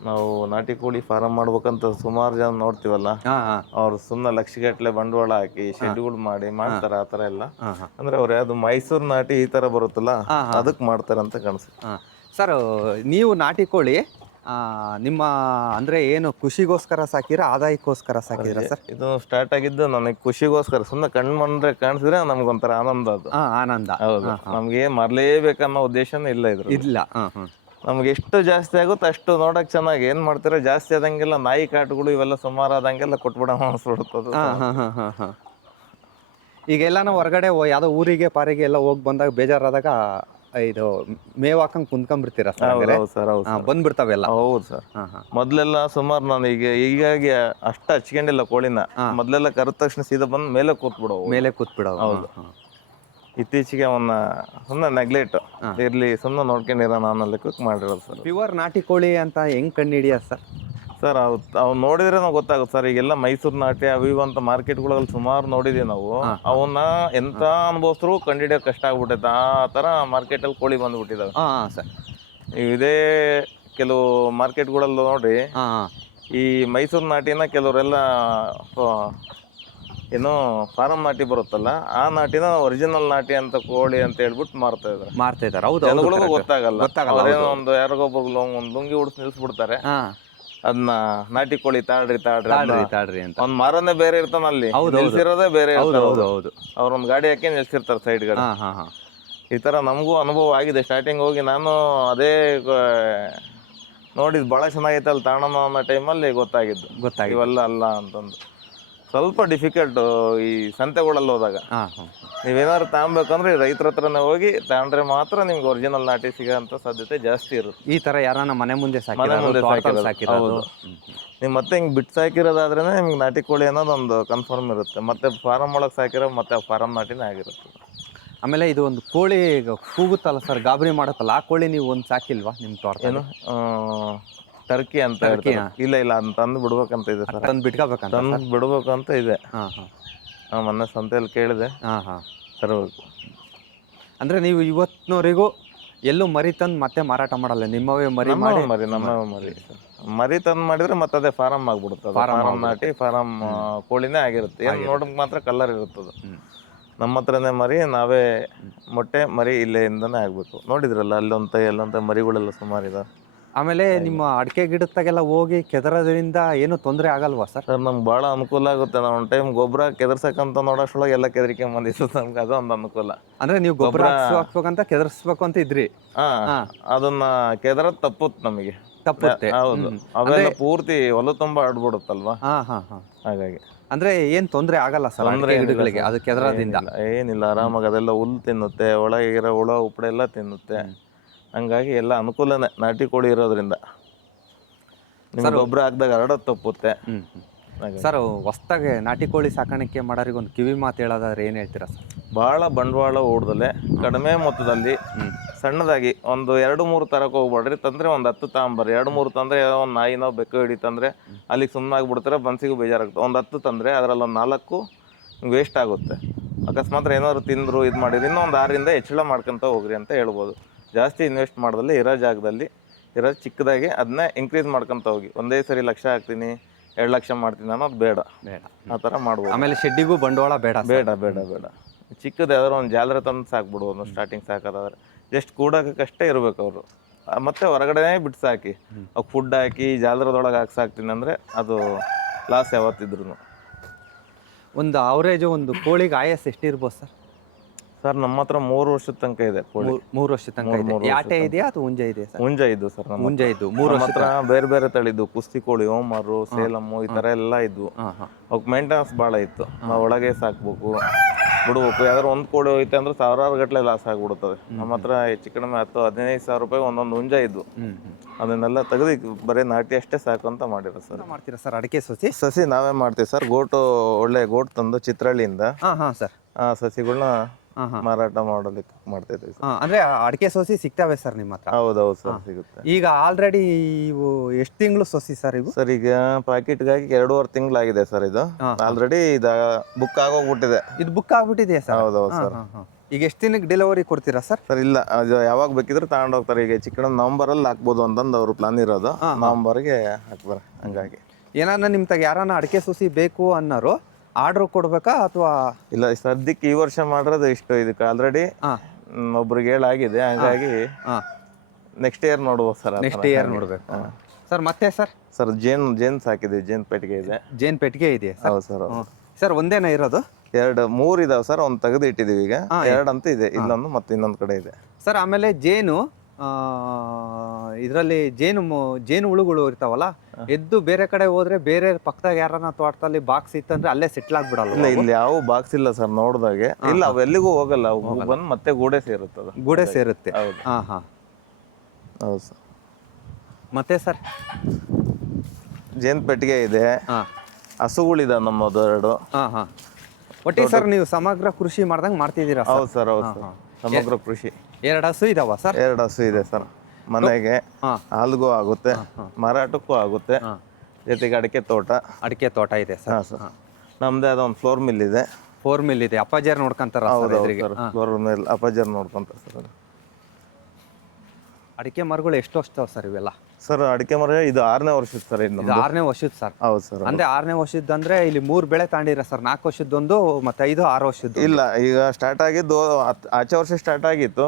ನಾವು ನಾಟಿ ಕೋಳಿ ಫಾರಂ ಮಾಡ್ಬೇಕಂತ ಸುಮಾರು ಜನ ನೋಡ್ತೀವಲ್ಲ, ಅವ್ರು ಸುಮ್ಮನೆ ಲಕ್ಷಗಟ್ಟಲೆ ಬಂಡವಾಳ ಹಾಕಿ ಶೆಡ್ಗಳು ಮಾಡ್ತಾರೆ. ಆ ತರ ಎಲ್ಲ ಅಂದ್ರೆ ಅವ್ರು ಯಾವ್ದು ಮೈಸೂರು ನಾಟಿ ಈ ತರ ಬರುತ್ತಲ್ಲ, ಅದಕ್ಕೆ ಮಾಡ್ತಾರೆ ಅಂತ ಕಾಣಿಸುತ್ತೆ. ಸರ್, ನೀವು ನಾಟಿ ಕೋಳಿ ನಿಮ್ಮ ಅಂದ್ರೆ ಏನು ಖುಷಿಗೋಸ್ಕರ ಸಾಕಿರ, ಆದಾಯಕ್ಕೋಸ್ಕರ ಸಾಕಿರ ಸರ್? ಇದು ಸ್ಟಾರ್ಟ್ ಆಗಿದ್ದು ನನಗೆ ಖುಷಿಗೋಸ್ಕರ. ಸುಮ್ಮನೆ ಕಣ್ಣು ಬಂದ್ರೆ ಕಾಣಿಸಿದ್ರೆ ನಮ್ಗೊಂಥರ ಆನಂದ. ಅದು ಆನಂದ. ಹೌದು, ನಮ್ಗೆ ಮರ್ಲೇಬೇಕನ್ನೋ ಉದ್ದೇಶನೇ ಇಲ್ಲ ಇದ್ರ. ಇಲ್ಲ. ನಮ್ಗೆ ಎಷ್ಟು ಜಾಸ್ತಿ ಆಗುತ್ತೆ ಅಷ್ಟು ನೋಡಕ್ ಚೆನ್ನಾಗಿ. ಏನ್ ಮಾಡ್ತಾರೆ, ಜಾಸ್ತಿ ಆದಂಗೆಲ್ಲ ನಾಯಿ ಕಾಟುಗಳು ಇವೆಲ್ಲ ಸುಮಾರು ಆದಂಗೆಲ್ಲ ಕೊಟ್ಬಿಡ ಅನ್ಸ್ಬಿಡುತ್ತದೆ. ಈಗೆಲ್ಲ ನಾವು ಹೊರಗಡೆ ಯಾವ್ದೋ ಊರಿಗೆ ಪಾರಿಗೆ ಎಲ್ಲ ಹೋಗಿ ಬಂದಾಗ ಬೇಜಾರಾದಾಗ ಇದು ಮೇವ್ ಹಾಕಂಗ್ ಕುಂತ್ಕೊಂಡ್ಬಿಡ್ತೀರಾ ಸರ್? ಬಂದ್ಬಿಡ್ತಾವೆಲ್ಲ. ಹೌದು ಸರ್. ಮೊದ್ಲೆಲ್ಲ ಸುಮಾರು ನಾನು ಹೀಗಾಗಿ ಅಷ್ಟ ಹಚ್ಕೊಂಡಿಲ್ಲ ಕೋಳಿನ. ಮೊದ್ಲೆಲ್ಲ ಕರೆದ ತಕ್ಷಣ ಸೀದಾ ಬಂದ್ ಮೇಲೆ ಕೂತ್ಬಿಡೋ. ಹೌದು. ಇತ್ತೀಚೆಗೆ ಅವನ್ನ ಸುಮ್ಮನೆ ನೆಗ್ಲೆಕ್ಟ್ ಇರ್ಲಿ, ಸುಮ್ಮನೆ ನೋಡ್ಕೊಂಡಿರೋ ನಾನು ಲೆಕ್ಕಕ್ಕೆ ಮಾಡಿರೋದು ಸರ್. ಪ್ಯೂರ್ ನಾಟಿ ಕೋಳಿ ಅಂತ ಹೆಂಗ್ ಕಂಡು ಹಿಡಿಯೋದು ಸರ್? ಸರ್, ಅವ್ ನೋಡಿದ್ರೆ ನಾವು ಗೊತ್ತಾಗುತ್ತೆ ಸರ್. ಈಗೆಲ್ಲ ಮೈಸೂರು ನಾಟಿ ಅವು ಅಂತ ಮಾರ್ಕೆಟ್ಗಳಲ್ಲಿ ಸುಮಾರು ನೋಡಿದೀವಿ ನಾವು. ಅವನ್ನ ಎಂತ ಅನುಭವಿಸ್ರು ಕಂಡಿಡಿಯೋಕೆ ಕಷ್ಟ ಆಗ್ಬಿಟ್ಟೈತೆ. ಆ ತರ ಮಾರ್ಕೆಟಲ್ಲಿ ಕೋಳಿ ಬಂದ್ಬಿಟ್ಟಿದಾವೆ ಸರ್. ಇದೇ ಕೆಲವು ಮಾರ್ಕೆಟ್ಗಳಲ್ಲಿ ನೋಡ್ರಿ, ಈ ಮೈಸೂರು ನಾಟಿನ ಕೆಲವರೆಲ್ಲ ಏನೋ ಫಾರಂ ನಾಟಿ ಬರುತ್ತಲ್ಲ, ಆ ನಾಟಿನ ಒರಿಜಿನಲ್ ನಾಟಿ ಅಂತ ಕೋಳಿ ಅಂತ ಹೇಳ್ಬಿಟ್ಟು ಮಾರ್ತಾ ಇದ್ದಾರೆ. ಜನಗಳಿಗೂ ಗೊತ್ತಾಗಲ್ಲ. ಒಂದು ಯಾರಿಗೊಬ್ಬರು ಒಂದು ಲುಂಗಿ ಉಡ್ಸಿ ನಿಲ್ಸ್ಬಿಡ್ತಾರೆ, ಅದನ್ನ ನಾಟಿ ಕೋಳಿ ತಾಳ್ರಿ ಅಂತ. ಒಂದ್ ಮರನೇ ಬೇರೆ ಇರ್ತಾನ, ಅಲ್ಲಿ ನಿಲ್ಸಿರೋದೇ ಬೇರೆ. ಅವ್ರೊಂದ್ ಗಾಡಿ ಹಾಕಿ ನಿಲ್ಸಿರ್ತಾರೆ ಸೈಡ್ ಗಾಡಿ. ಈ ತರ ನಮಗೂ ಅನುಭವ ಆಗಿದೆ. ಸ್ಟಾರ್ಟಿಂಗ್ ಹೋಗಿ ನಾನು ಅದೇ ನೋಡಿದ್ ಬಹಳ ಚೆನ್ನಾಗೈತೆ ಅಲ್ಲಿ ತಾಣನ ಅನ್ನೋ ಟೈಮಲ್ಲಿ ಗೊತ್ತಾಗಿದ್ದು ಇವೆಲ್ಲ ಅಲ್ಲ ಅಂತಂದು. ಸ್ವಲ್ಪ ಡಿಫಿಕಲ್ಟ್ ಈ ಸಂತೆಗಳಲ್ಲಿ ಹೋದಾಗ. ನೀವೇನಾದ್ರು ತಗೊಬೇಕಂದ್ರೆ ರೈತರ ಹತ್ರನೇ ಹೋಗಿ ತಗೊಂಡ್ರೆ ಮಾತ್ರ ನಿಮ್ಗೆ ಒರಿಜಿನಲ್ ನಾಟಿ ಸಿಗೋಂಥ ಸಾಧ್ಯತೆ ಜಾಸ್ತಿ ಇರುತ್ತೆ. ಈ ತರ ಯಾರನ್ನ ಮನೆ ಮುಂದೆ ಸಾಕಿರೋದು. ನೀವು ಮತ್ತೆ ಹಿಂಗೆ ಬಿಟ್ಟು ಸಾಕಿರೋದಾದ್ರೆ ನಿಮ್ಗೆ ನಾಟಿ ಕೋಳಿ ಅನ್ನೋದು ಒಂದು ಕನ್ಫರ್ಮ್ ಇರುತ್ತೆ. ಮತ್ತೆ ಫಾರಂ ಒಳಗೆ ಸಾಕಿರೋ ಮತ್ತೆ ಫಾರಂ ನಾಟಿನೇ ಆಗಿರುತ್ತೆ. ಆಮೇಲೆ ಇದು ಒಂದು ಕೋಳಿ ಕೂಗುತ್ತಲ್ಲ ಸರ್, ಗಾಬರಿ ಮಾಡುತ್ತಲ್ಲ, ಆ ಕೋಳಿ ನೀವು ಒಂದು ಸಾಕಿಲ್ವಾ ನಿಮ್ಮ ತೋಟ? ಏನು ಟರ್ಕಿ ಅಂತ ಇಲ್ಲ ಅಂತ ತಂದು ಬಿಡ್ಬೇಕಂತ ಇದೆ ಸರ್. ತಂದು ಬಿಡ್ಬೇಕು ಅಂತ ಇದೆ. ಮೊನ್ನೆ ಸಂತೆಯಲ್ಲಿ ಕೇಳಿದೆ. ತರಬೇಕು ಅಂದ್ರೆ ನೀವು ಇವತ್ತಿನವರೆಗೂ ಎಲ್ಲೂ ಮರಿ ತಂದು ಮತ್ತೆ ಮಾರಾಟ ಮಾಡಲ್ಲ, ನಿಮ್ಮವೇ ಮರಿ ಮರಿ ತಂದು ಮಾಡಿದ್ರೆ ಮತ್ತೆ ಅದೇ ಫಾರಂ ಆಗ್ಬಿಡುತ್ತೆ. ಫಾರಂ ನಾಟಿ ಫಾರಂ ಕೋಳಿನೇ ಆಗಿರುತ್ತೆ. ಏನು ನೋಡಕ್ ಮಾತ್ರ ಕಲರ್ ಇರುತ್ತದು. ನಮ್ಮ ಹತ್ರನೇ ಮರಿ, ನಾವೇ ಮೊಟ್ಟೆ ಮರಿ ಇಲ್ಲೇಯಿಂದನೇ ಆಗ್ಬೇಕು. ನೋಡಿದ್ರಲ್ಲ ಅಲ್ಲೊಂತ ಮರಿಗಳೆಲ್ಲ ಸುಮಾರು ಇದೆ. ಆಮೇಲೆ ನಿಮ್ಮ ಅಡಿಕೆ ಗಿಡತ್ತಾಗೆಲ್ಲ ಹೋಗಿ ಕೆದರೋದ್ರಿಂದ ಏನು ತೊಂದರೆ ಆಗಲ್ವಾ ಸರ್? ನಮ್ಗೆ ಭಾಳ ಅನುಕೂಲ ಆಗುತ್ತೆ. ನಾವು ಒಂದು ಟೈಮ್ ಗೊಬ್ಬರ ಕೆದರ್ಸಕ್ಕಂತ ನೋಡೋಷ್ರೊಳಗೆ ಎಲ್ಲ ಕೆದರಿಕೆ ಬಂದಿತ್ತು. ನಮ್ಗೆ ಅದು ಒಂದು ಅನುಕೂಲ. ಅಂದ್ರೆ ನೀವು ಗೊಬ್ಬರ ಹಾಕ್ಬೇಕಂತ ಕೆದರ್ಸ್ಬೇಕು ಅಂತ ಇದ್ರಿ. ಅದನ್ನ ಕೆದರ ತಪ್ಪುತ್ತೆ ನಮಗೆ. ಹೌದು, ಅವೆಲ್ಲ ಪೂರ್ತಿ ಹೊಲ ತುಂಬಾ ಆಡ್ಬಿಡುತ್ತಲ್ವಾ. ಹಾಗಾಗಿ ಅಂದ್ರೆ ಏನ್ ತೊಂದರೆ ಆಗಲ್ಲ ಸರ್ ಗಿಡಗಳಿಗೆ ಅದು ಕೆದರೋದ್ರಿಂದ? ಏನಿಲ್ಲ, ಆರಾಮಾಗಿ ಅದೆಲ್ಲ ಹುಲ್ಲು ತಿನ್ನುತ್ತೆ, ಒಳಗಿರೋ ಹುಳ ಉಪ್ಪಡೆ ಎಲ್ಲ ತಿನ್ನುತ್ತೆ. ಹಂಗಾಗಿ ಎಲ್ಲ ಅನುಕೂಲನೇ ನಾಟಿ ಕೋಳಿ ಇರೋದ್ರಿಂದ. ನಿಮ್ಗೆ ಗೊಬ್ಬರ ಹಾಕಿದಾಗ ಹರಡೋದು ತಪ್ಪುತ್ತೆ. ಸರ್, ಹೊಸ್ದಾಗಿ ನಾಟಿ ಕೋಳಿ ಸಾಕಾಣಿಕೆ ಮಾಡೋರಿಗೆ ಒಂದು ಕಿವಿ ಮಾತು ಹೇಳೋದಾದ್ರೆ ಏನು ಹೇಳ್ತೀರಾ ಸರ್? ಭಾಳ ಬಂಡವಾಳ ಹೂಡ್ದಲೆ ಕಡಿಮೆ ಮೊತ್ತದಲ್ಲಿ ಸಣ್ಣದಾಗಿ ಒಂದು 2-3 ತರಕ್ಕೆ ಹೋಗ್ಬೇಡ್ರಿ. ತಂದರೆ ಒಂದು 10 ತಗೊಂಬರ್ರಿ. 2-3 ತಂದರೆ ಒಂದು ನಾಯಿನೋ ಬೆಕ್ಕು ಹಿಡಿತಂದರೆ ಅಲ್ಲಿಗೆ ಸುಮ್ಮನೆ ಆಗಿಬಿಡ್ತಾರೆ, ಬನ್ಸಿಗೂ ಬೇಜಾರಾಗುತ್ತೆ. ಒಂದು 10 ತಂದರೆ ಅದರಲ್ಲಿ ಒಂದು 4 ವೇಸ್ಟ್ ಆಗುತ್ತೆ. ಅಕಸ್ಮಾತ್ ಏನಾದ್ರು ತಿಂದರು ಇದು ಮಾಡಿರಿ, ಇನ್ನೊಂದು 6ರಿಂದ ಹೆಚ್ಚಳ ಮಾಡ್ಕೊತ ಹೋಗ್ರಿ ಅಂತ ಹೇಳ್ಬೋದು. ಜಾಸ್ತಿ ಇನ್ವೆಸ್ಟ್ ಮಾಡೋದಲ್ಲಿ ಇರೋ ಜಾಗದಲ್ಲಿ ಇರೋ ಚಿಕ್ಕದಾಗಿ ಅದನ್ನೇ ಇನ್ಕ್ರೀಸ್ ಮಾಡ್ಕೊತ ಹೋಗಿ. ಒಂದೇ ಸರಿ ಲಕ್ಷ ಹಾಕ್ತೀನಿ 2 ಲಕ್ಷ ಮಾಡ್ತೀನಿ ಅನ್ನೋದು ಬೇಡ. ಆ ಥರ ಮಾಡ್ಬೋದು. ಆಮೇಲೆ ಶೆಡ್ಡಿಗೂ ಬಂಡವಾಳ ಬೇಡ. ಚಿಕ್ಕದು ಯಾವ್ದಾದ್ರು ಒಂದು ಜಾಲರ ತಂದು ಸಾಕ್ಬಿಡ್ಬೋದು. ಸ್ಟಾರ್ಟಿಂಗ್ ಸಾಕೋದಾದ್ರೆ ಜಸ್ಟ್ ಕೂಡೋಕಷ್ಟೇ ಇರಬೇಕು ಅವರು. ಮತ್ತೆ ಹೊರಗಡೆ ಬಿಟ್ಟು ಸಾಕಿ ಅವು ಫುಡ್ ಹಾಕಿ ಜಾಲರದೊಳಗೆ ಹಾಕಿ ಸಾಕ್ತೀನಿ ಅಂದರೆ ಅದು ಲಾಸ್ ಯಾವತ್ತಿದ್ರು. ಒಂದು ಅವರೇಜ್ ಒಂದು ಕೋಳಿಗೆ ಆಯಸ್ ಎಷ್ಟಿರ್ಬೋದು ಸರ್? ಸರ್, ನಮ್ಮ ಹತ್ರ 3 ವರ್ಷದ ತನಕ ಇದೆ ಕೋಳಿ. 3 ವರ್ಷದ ತನಕ ಇದೆ. ಯಾಟೆ ಇದೆಯಾ ಅಥವಾ ಹುಂಜ ಇದೆಯಾ ಸರ್? ಹುಂಜ ಇದ್ದು ಸರ್. ಹುಂಜ ಇದ್ದು 3 ವರ್ಷ ಹತ್ರ ಬೇರೆ ಬೇರೆ ತಳಿದ್ದು, ಕುಸ್ತಿ ಕೋಳಿ, ಓಮರು, ಸೇಲಮ್ಮು ಈ ಥರ ಎಲ್ಲ ಇದ್ವು. ಅವಕ್ಕೆ ಮೇಂಟೆನೆನ್ಸ್ ಭಾಳ ಇತ್ತು. ನಾವು ಒಳಗೆ ಸಾಕ್ಬೇಕು. ಬಿಡ್ಬೇಕು. ಯಾವ್ದಾರು ಒಂದು ಕೋಳಿ ಹೋಯ್ತು ಅಂದ್ರೆ ಸಾವಿರಾರು ಗಟ್ಟಲೆ ಲಾಸ್ ಆಗಿಬಿಡ್ತದೆ. ನಮ್ಮ ಹತ್ರ ಹೆಚ್ಚು ಕಡಿಮೆ 10-15 ಸಾವಿರ ರೂಪಾಯಿ ಒಂದೊಂದು ಹುಂಜ ಇದ್ವು. ಅದನ್ನೆಲ್ಲ ತೆಗೆದು ಬರೀ ನಾಟಿ ಅಷ್ಟೇ ಸಾಕು ಅಂತ ಮಾಡಿರೋ ಸರ್. ಮಾಡ್ತೀರಾ ಸರ್ ಅಡಿಕೆ ಸಸಿ ನಾವೇ ಮಾಡ್ತೀವಿ ಸರ್. ಒಳ್ಳೆ ಗೋಟ್ ತಂದು ಚಿತ್ರಹಳ್ಳಿಯಿಂದ ಸರ್ ಆ ಸಸಿಗಳನ್ನ ಮಾರಾಟ ಮಾಡೋದಕ್ಕೆ ಮಾಡ್ತಾ ಇದ್ದೀವಿ ಸರ್. ಅಂದ್ರೆ ಅಡಿಕೆ ಸಸಿ ಸಿಗ್ತಾವೆ ಸರ್ ನಿಮ್ಮ ಹತ್ರ? ಹೌದೌದು ಸರ್, ಸಿಗುತ್ತೆ. ಈಗ ಆಲ್ರೆಡಿ ಇವು ಎಷ್ಟು ತಿಂಗಳು ಸಸಿ ಸರ್ ಇವು? ಸರ್ ಈಗ ಪ್ಯಾಕೆಟ್ಗಾಗಿ 2.5 ತಿಂಗಳಾಗಿದೆ ಸರ್. ಇದು ಆಲ್ರೆಡಿ ಬುಕ್ ಆಗೋಗ್ಬಿಟ್ಟಿದೆ. ಇದು ಬುಕ್ ಆಗ್ಬಿಟ್ಟಿದೆಯಾ ಸರ್? ಹೌದೌದು ಸರ್. ಈಗ ಎಷ್ಟು ದಿನಕ್ಕೆ ಡೆಲಿವರಿ ಕೊಡ್ತೀರಾ ಸರ್? ಸರ್ ಇಲ್ಲ, ಅದು ಯಾವಾಗ ಬೇಕಿದ್ರೆ ತಗೊಂಡೋಗ್ತಾರೆ. ಈಗ ಚಿಕ್ಕಣ ನವೆಂಬರಲ್ಲಿ ಹಾಕ್ಬೋದು ಅಂತಂದು ಅವ್ರ ಪ್ಲಾನ್ ಇರೋದು. ನವೆಂಬರ್ಗೆ ಹಾಕ್ತಾರೆ. ಹಂಗಾಗಿ ಏನಾರ ನಿಮ್ ತಗ ಯಾರನ್ನ ಅಡಿಕೆ ಸಸಿ ಬೇಕು ಅನ್ನೋರು ಆರ್ಡರ್ ಕೊಡ್ಬೇಕಾ ಅಥವಾ? ಇಲ್ಲ, ಸದ್ಯಕ್ಕೆ ಈ ವರ್ಷ ಮಾಡಿರೋದು ಇಷ್ಟು. ಇದಕ್ಕೆ ಆಲ್ರೆಡಿ ಒಬ್ರಿಗೆ ಹೇಳಾಗಿದೆ. ಹಂಗಾಗಿ ನೆಕ್ಸ್ಟ್ ಇಯರ್ ನೋಡ್ಬೋದು ಸರ್. ನೆಕ್ಸ್ಟ್ ಇಯರ್ ನೋಡ್ಬೇಕು ಸರ್. ಮತ್ತೆ ಸರ್ ಜೇನ್ ಸಾಕಿದ್ವಿ. ಜೇನ್ ಪೆಟ್ಟಿಗೆ ಇದೆ. ಜೇನ್ ಪೆಟ್ಟಿಗೆ ಇದೆ? ಹೌದು ಸರ್. ಸರ್ ಒಂದೇನ ಇರೋದು? 2-3 ಇದಾವೆ ಸರ್. ಒಂದು ತೆಗೆದು ಇಟ್ಟಿದ್ದೀವಿ ಈಗ. 2 ಅಂತ ಇದೆ. ಇಲ್ಲೊಂದು ಮತ್ತೆ ಇನ್ನೊಂದು ಕಡೆ ಇದೆ ಸರ್. ಆಮೇಲೆ ಜೇನು ಇದರಲ್ಲಿ ಜೇನು ಹುಳುಗಳು ಇರ್ತಾವಲ್ಲ, ಎದ್ದು ಬೇರೆ ಕಡೆ ಹೋದ್ರೆ ಬೇರೆ ಪಕ್ಕದಾಗ ಯಾರನ್ನ ತೋಟದಲ್ಲಿ ಬಾಕ್ಸ್ ಇತ್ತಂದ್ರೆ ಅಲ್ಲೇ ಸೆಟ್ಲ್ ಆಗ್ಬಿಡಲ್ಲ? ಇಲ್ಲ, ಇಲ್ಲಿ ಯಾವ ಬಾಕ್ಸ್ ಇಲ್ಲ ಸರ್ ನೋಡ್ದಾಗೆ. ಇಲ್ಲ, ಅವು ಎಲ್ಲಿಗೂ ಹೋಗಲ್ಲ. ಅವು ಬಂದು ಮತ್ತೆ ಗೂಡೆ ಸೇರುತ್ತದೆ. ಗೂಡೆ ಸೇರುತ್ತೆ. ಹೌದು. ಹೌದು ಸರ್. ಮತ್ತೆ ಸರ್ ಜೇನ್ ಪೆಟ್ಟಿಗೆ ಇದೆ. ಹಸುಗಳಿದಾವೆ ನಮ್ಮದು 2. ಒಟ್ಟಿಗೆ ಸರ್ ನೀವು ಸಮಗ್ರ ಕೃಷಿ ಮಾಡ್ದಂಗೆ ಮಾಡ್ತಿದ್ದೀರಾ? ಹೌದು ಸರ್. ಹೌದು ಸರ್, ಸಮಗ್ರ ಕೃಷಿ. 2 ಹಸು ಇದಾವ ಸರ್? 2 ಹಸು ಇದೆ ಸರ್. ಮನೆಗೆ ಹಾಲ್ಗೂ ಆಗುತ್ತೆ, ಮಾರಾಟಕ್ಕೂ ಆಗುತ್ತೆ. ಜೊತೆಗೆ ಅಡಿಕೆ ತೋಟ ಇದೆ ಸರ್. ನಮ್ದೇ ಆದ ಒಂದು ಫ್ಲೋರ್ ಮಿಲ್ ಇದೆ. ಅಪ್ಪಾಜಿಯರ್ ನೋಡ್ಕೊಂತಾರ? ಫ್ಲೋರ್ ಮಿಲ್ ಅಪ್ಪಾಜಿಯರ್ ನೋಡ್ಕೊಂತಾರೆ ಸರ್. ಅಡಿಕೆ ಮರಗಳು ಎಷ್ಟು ವರ್ಷ ಸರ್ ಇವೆಲ್ಲ? ಸರ್ ಅಡಿಕೆ ಮರ ಇದು 6ನೇ ವರ್ಷದ ಸರ್. ಇದು 6ನೇ ವರ್ಷದ ಸರ್? ಹೌದು ಸರ್. ಅಂದ್ರೆ 6ನೇ ವರ್ಷದ ಅಂದ್ರೆ ಇಲ್ಲಿ 3 ಬೆಳೆ ತಾಂಡಿರ ಸರ್? 4 ವರ್ಷದ್ದೊಂದು ಮತ್ತೆ 5-6 ವರ್ಷದ್ದು? ಇಲ್ಲ, ಈಗ ಸ್ಟಾರ್ಟ್ ಆಗಿದ್ದು ಆಚೆ ವರ್ಷ ಸ್ಟಾರ್ಟ್ ಆಗಿತ್ತು.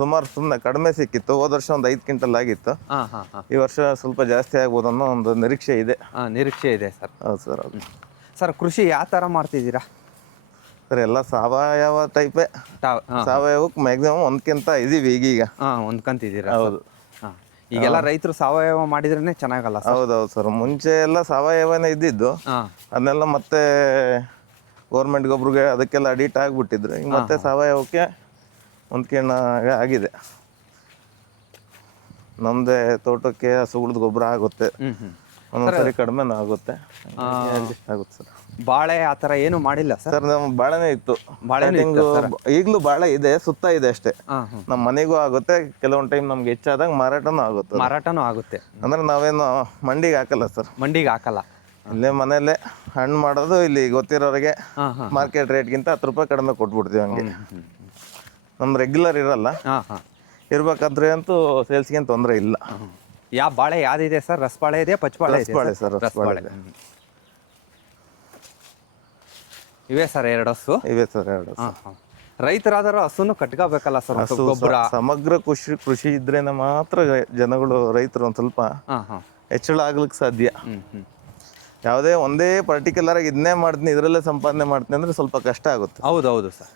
ಸುಮಾರು ಕಡಿಮೆ ಸಿಕ್ಕಿತ್ತು. ಹೋದ ವರ್ಷ ಒಂದು 5 ಕ್ವಿಂಟಲ್ ಆಗಿತ್ತು. ಈ ವರ್ಷ ಸ್ವಲ್ಪ ಜಾಸ್ತಿ ಆಗ್ಬೋದು ಅನ್ನೋ ಒಂದು ನಿರೀಕ್ಷೆ ಇದೆ. ಸರ್. ಹೌದು ಸರ್. ಸರ್ ಕೃಷಿ ಯಾವ ತರ ಮಾಡ್ತಿದ್ದೀರಾ ಸರ್? ಎಲ್ಲ ಸಾವಯವ ಟೈಪೇ. ಸಾವಯವಕ್ಕೆ ಮ್ಯಾಕ್ಸಿಮಮ್ ಹೊಂದ್ಕೊಂತ ಇದೀವಿ ಈಗೀಗ. ಹೊಂದ್ಕೊಂತಿದ್ದೀರಾ? ಹೌದು. ಈಗೆಲ್ಲ ರೈತರು ಸಾವಯವ ಮಾಡಿದ್ರೇನೆ ಚೆನ್ನಾಗಲ್ಲ? ಹೌದೌದು ಸರ್. ಮುಂಚೆ ಎಲ್ಲ ಸಾವಯವನೇ ಇದ್ದಿದ್ದು. ಅದನ್ನೆಲ್ಲ ಮತ್ತೆ ಗೌರ್ಮೆಂಟ್ ಗೊಬ್ಬರಿಗೆ ಅದಕ್ಕೆಲ್ಲ ಅಡಿಟ್ ಆಗಿಬಿಟ್ಟಿದ್ರು. ಈಗ ಮತ್ತೆ ಸಾವಯವಕ್ಕೆ ಹೊಂದ್ಕೊಂಡ ಆಗಿದೆ. ನಮ್ಮದೇ ತೋಟಕ್ಕೆ ಹಸುಗಳದ್ದು ಗೊಬ್ಬರ ಆಗುತ್ತೆ. ಒಂದೊಂದ್ಸರಿ ಕಡಿಮೆನೂ ಆಗುತ್ತೆ ಸರ್. ಬಾಳೆ ಆ ಥರ ಏನು ಮಾಡಿಲ್ಲ ಸರ್? ಸರ್ ನಮ್ಮ ಬಾಳೆನೇ ಇತ್ತು. ಈಗಲೂ ಬಾಳೆ ಇದೆ, ಸುತ್ತ ಇದೆ ಅಷ್ಟೇ. ನಮ್ಮ ಮನೆಗೂ ಆಗುತ್ತೆ. ಕೆಲವೊಂದು ಟೈಮ್ ನಮ್ಗೆ ಹೆಚ್ಚಾದಾಗ ಮಾರಾಟನೂ ಆಗುತ್ತೆ. ಅಂದ್ರೆ ನಾವೇನು ಮಂಡಿಗೆ ಹಾಕಲ್ಲ ಸರ್. ಇಲ್ಲೇ ಮನೇಲೆ ಹಣ್ಣು ಮಾಡೋದು. ಇಲ್ಲಿ ಗೊತ್ತಿರೋರಿಗೆ ಮಾರ್ಕೆಟ್ ರೇಟ್ಗಿಂತ 10 ರೂಪಾಯಿ ಕಡಿಮೆ ಕೊಟ್ಬಿಡ್ತೀವಿ. ಹಂಗೆ ನಮ್ ರೆಗ್ಯುಲರ್ ಇರಲ್ಲ. ಇರ್ಬೇಕಾದ್ರೆ ಅಂತೂ ಸೇಲ್ಸ್ಗೆ ಏನು ತೊಂದರೆ ಇಲ್ಲ. ಯಾವ ಬಾಳೆ ಯಾವ್ದಿದೆ ಸರ್? ರಸಬಾಳೆ ಇದೆ, ಪಚ್ಚಬಾಳೆ ಸರ್? ರಸಬಾಳೆ ಇವೆ ಸರ್ 2 ಹಸು? ಇವೆ ಸರ್ 2 ಹಸು. ರೈತರಾದರೂ ಹಸುನು ಕಟ್ಕೋಬೇಕಲ್ಲ ಸರ್? ಗೊಬ್ಬರ ಸಮಗ್ರ ಕೃಷಿ ಇದ್ರೇನೆ ಮಾತ್ರ ರೈತರು ಒಂದ್ ಸ್ವಲ್ಪ ಹೆಚ್ಚಳ ಆಗ್ಲಿಕ್ಕೆ ಸಾಧ್ಯ. ಯಾವುದೇ ಒಂದೇ ಪರ್ಟಿಕ್ಯುಲರ್ ಆಗಿ ಇದನ್ನೇ ಮಾಡ್ತೀನಿ, ಇದರಲ್ಲೇ ಸಂಪಾದನೆ ಮಾಡ್ತೀನಿ ಅಂದ್ರೆ ಸ್ವಲ್ಪ ಕಷ್ಟ ಆಗುತ್ತೆ. ಹೌದೌದು ಸರ್.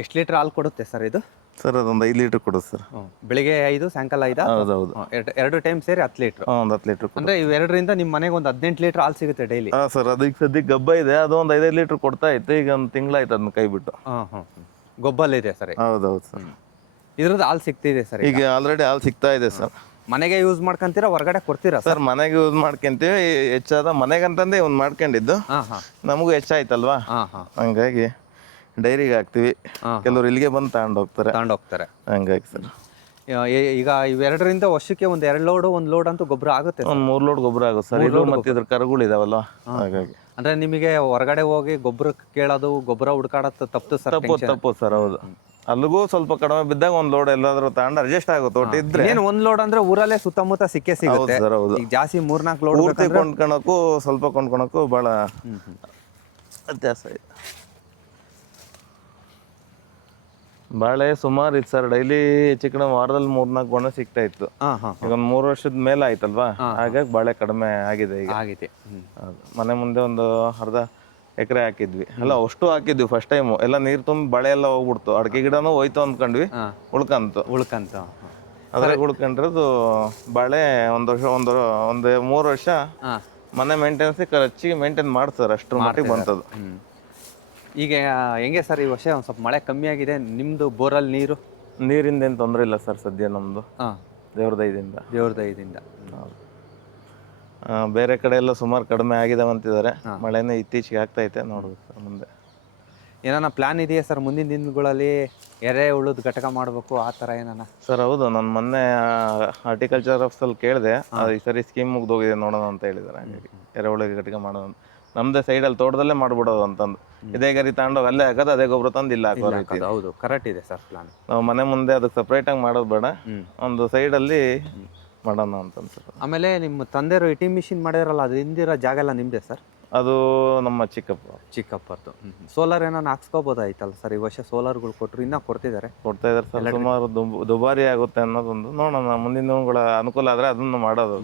ಎಷ್ಟು ಲೀಟರ್ ಹಾಲು ಕೊಡುತ್ತೆ ಸರ್ ಇದು? ಸರ್ ಅದೊಂದು 5 ಲೀಟರ್ ಕೊಡುತ್ತೆ ಸರ್. ಬೆಳಿಗ್ಗೆ 5, ಸಾಯಂಕಾಲ 5? ಹೌದೌದು. 2 ಟೈಮ್ ಸೇರಿ 10 ಲೀಟರ್? ಒಂದು 10 ಲೀಟರ್. ಅಂದ್ರೆ ಇವೆರಡರಿಂದ ನಿಮ್ಮ ಮನೆಗೆ ಒಂದು 18 ಲೀಟರ್ ಹಾಲು ಸಿಗುತ್ತೆ ಡೈಲಿ? ಸರ್ ಅದಕ್ಕೆ ಸದ್ಯಕ್ಕೆ ಗಬ್ಬ ಇದೆ. ಅದು ಒಂದು 5 ಲೀಟರ್ ಕೊಡ್ತಾ ಇತ್ತು. ಈಗ ಒಂದು ತಿಂಗಳಾಯ್ತು ಅದನ್ನ ಕೈ ಬಿಟ್ಟು. ಗೊಬ್ಬಲ್ಲಿದೆ ಸರ್? ಹೌದೌದು ಸರ್. ಇದ್ರದ್ದು ಹಾಲು ಸಿಗ್ತಿದೆ ಸರ್? ಈಗ ಆಲ್ರೆಡಿ ಹಾಲು ಸಿಗ್ತಾ ಇದೆ ಸರ್. ಮನೆಗೆ ಯೂಸ್ ಮಾಡ್ಕೊಂತೀರಾ ಹೊರಗಡೆ ಕೊಡ್ತೀರಾ ಸರ್? ಮನೆಗೆ ಯೂಸ್ ಮಾಡ್ಕೊಂತೀವಿ. ಹೆಚ್ಚಾದ ಮನೆಗಂತಂದೇ ಒಂದು ಮಾಡ್ಕೊಂಡಿದ್ದು. ನಮಗೂ ಹೆಚ್ಚಾಯ್ತಲ್ವಾ, ಹಂಗಾಗಿ ಡೈರಿಗೆ ಹಾಕ್ತಿವಿ. ಕೆಲವರು ಇಲ್ಲಿಗೆ ಬಂದು ತಗೊಂಡೋಗ್ತಾರೆ. ಹಂಗಾಗಿ ಸರ್ ಈಗ ಇವೆರಡರಿಂದ ವರ್ಷಕ್ಕೆ ಒಂದು 2 ಲೋಡ್ 1 ಲೋಡ್ ಅಂತೂ ಗೊಬ್ಬರ ಆಗುತ್ತೆ? ಒಂದು 3 ಲೋಡ್ ಗೊಬ್ಬರ ಆಗುತ್ತೆ ಸರ್. ಇದು ಮತ್ತೆ ಇದ್ರ ಕರುಗಳು ಇದಾವಲ್ಲ, ಹಾಗಾಗಿ. ಅಂದ್ರೆ ನಿಮಗೆ ಹೊರಗಡೆ ಹೋಗಿ ಗೊಬ್ಬರ ಕೇಳೋದು, ಗೊಬ್ಬರ ಹುಡ್ಕಾಡೋದು ತಪ್ಪು ಸರ್? ಹೌದು. ಅಲ್ಲಿಗೂ ಸ್ವಲ್ಪ ಕಡಿಮೆ ಬಿದ್ದಾಗ 1 ಲೋಡ್ ಎಲ್ಲಾದ್ರೂ ತಗೊಂಡು ಅಡ್ಜಸ್ಟ್ ಆಗುತ್ತೆ. ಒಟ್ಟು ಇದ್ರೆ 1 ಲೋಡ್ ಅಂದ್ರೆ ಊರಲ್ಲೇ ಸುತ್ತಮುತ್ತ ಸಿಗುತ್ತೆ ಸರ್. ಹೌದು. ಈಗ ಜಾಸ್ತಿ 3-4 ಲೋಡ್ ಪೂರ್ತಿ ಕೊಂಡ್ಕೊಳಕ್ಕೂ ಸ್ವಲ್ಪ ಕೊಂಡ್ಕೊಳಕ್ಕೂ ಬಹಳ ವ್ಯತ್ಯಾಸ ಇದೆ. ಬಾಳೆ ಸುಮಾರು ಇತ್ತು ಸರ್. ಡೈಲಿ ಹೆಚ್ಚು ಕಡಿಮೆ ವಾರದಲ್ಲಿ 3-4 ಗೊನೆ ಸಿಗ್ತಾ ಇತ್ತು. ಈಗ ಒಂದು 3 ವರ್ಷದ ಮೇಲೆ ಆಯ್ತಲ್ವಾ, ಹಾಗಾಗಿ ಬಾಳೆ ಕಡಿಮೆ ಆಗಿದೆ ಈಗ. ಮನೆ ಮುಂದೆ ಒಂದು ಅರ್ಧ ಎಕರೆ ಹಾಕಿದ್ವಿ. ಅಲ್ಲ ಅಷ್ಟು ಹಾಕಿದ್ವಿ ಫಸ್ಟ್ ಟೈಮು. ಎಲ್ಲ ನೀರು ತುಂಬಿ ಬಾಳೆ ಎಲ್ಲ ಹೋಗ್ಬಿಡ್ತು. ಅಡಿಕೆ ಗಿಡನೂ ಹೋಯ್ತು ಅಂದ್ಕೊಂಡ್ವಿ, ಉಳ್ಕಂತು. ಅದ್ರಾಗ ಉಳ್ಕೊಂಡಿರೋದು ಬಾಳೆ ಒಂದು ವರ್ಷ ಒಂದು 3 ವರ್ಷ ಹಾಂ. ಮನೆ ಮೇಂಟೆನೆನ್ಸ್ ಖರ್ಚಿಗೆ ಮೇಂಟೈನ್ ಮಾಡ್ತಾರೆ, ಅಷ್ಟ್ರ ಮಟ್ಟಿಗೆ ಬಂತದು. ಈಗ ಹೆಂಗೆ ಸರ್ ಈ ವರ್ಷ ಒಂದು ಸ್ವಲ್ಪ ಮಳೆ ಕಮ್ಮಿ ಆಗಿದೆ, ನಿಮ್ಮದು ಬೋರಲ್ಲಿ ನೀರು? ನೀರಿಂದ ಏನು ತೊಂದರೆ ಇಲ್ಲ ಸರ್ ಸದ್ಯ ನಮ್ಮದು, ಹಾಂ, ದೇವ್ರ ದಯದಿಂದ. ದೇವ್ರ ದಯದಿಂದ. ಹೌದು. ಬೇರೆ ಕಡೆ ಎಲ್ಲ ಸುಮಾರು ಕಡಿಮೆ ಆಗಿದಾವೆ ಅಂತಿದ್ದಾರೆ, ಮಳೆನೇ ಇತ್ತೀಚೆಗೆ ಆಗ್ತೈತೆ, ನೋಡ್ಬೇಕು ಸರ್ ಮುಂದೆ. ಏನಾನ ಪ್ಲಾನ್ ಇದೆಯಾ ಸರ್ ಮುಂದಿನ ದಿನಗಳಲ್ಲಿ ಎರೆ ಉಳಿದ ಘಟಕ ಮಾಡಬೇಕು ಆ ಥರ ಏನಾನ? ಸರ್ ಹೌದು, ನಾನು ಮೊನ್ನೆ ಹಾರ್ಟಿಕಲ್ಚರ್ ಆಫೀಸಲ್ಲಿ ಕೇಳಿದೆ, ಈ ಸರಿ ಸ್ಕೀಮ್ ಮುಗ್ದೋಗಿದೆ ನೋಡೋಣ ಅಂತ ಹೇಳಿದ್ದಾರೆ. ಹಾಗಾಗಿ ಎರೆಹುಳ ಘಟಕ ಮಾಡೋಣ ಅಂತ ನಮ್ಮದೇ ಸೈಡಲ್ಲಿ ತೋಟದಲ್ಲೇ ಮಾಡ್ಬಿಡೋದು ಅಂತಂದು, ಇದೇ ಗರಿ ತಗೊಂಡೋಗಿ ಅಲ್ಲೇ ಹಾಕೋದು, ಅದೇ ಗೊಬ್ಬರ ತಂದು ಇಲ್ಲ ಹಾಕೋ ರೀತಿ. ಹೌದು, ಕರೆಕ್ಟ್ ಇದೆ ಸರ್ ಪ್ಲಾನ್. ನಾವು ಮನೆ ಮುಂದೆ ಅದಕ್ಕೆ ಸಪ್ರೇಟಾಗಿ ಮಾಡೋದು ಬೇಡ, ಒಂದು ಸೈಡಲ್ಲಿ ಮಾಡೋಣ ಅಂತ ಅನ್ಸುತ್ತೆ. ಆಮೇಲೆ ನಿಮ್ಮ ತಂದೆಯವರು ಇಟಿ ಮಿಷಿನ್ ಮಾಡಿದ್ರಲ್ಲ, ಅದು ಹಿಂದಿರೋ ಜಾಗ ಎಲ್ಲ ನಿಮ್ಮದೇ ಸರ್? ಅದು ನಮ್ಮ ಚಿಕ್ಕಪ್ಪರ್ದು. ಸೋಲಾರ್ ಏನಾನ ಹಾಕ್ಸ್ಕೋಬೋದಾಯ್ತಲ್ಲ ಸರ್? ಈ ವರ್ಷ ಸೋಲಾರ್ಗಳು ಕೊಟ್ಟರು, ಇನ್ನೂ ಕೊಡ್ತಾ ಇದ್ದಾರೆ ಸರ್. ಸುಮಾರು ದುಬಾರಿ ಆಗುತ್ತೆ ಅನ್ನೋದೊಂದು ನೋಡೋಣ, ಮುಂದಿನ ದಿನಗಳ ಅನುಕೂಲ ಆದರೆ ಅದನ್ನು ಮಾಡೋದು.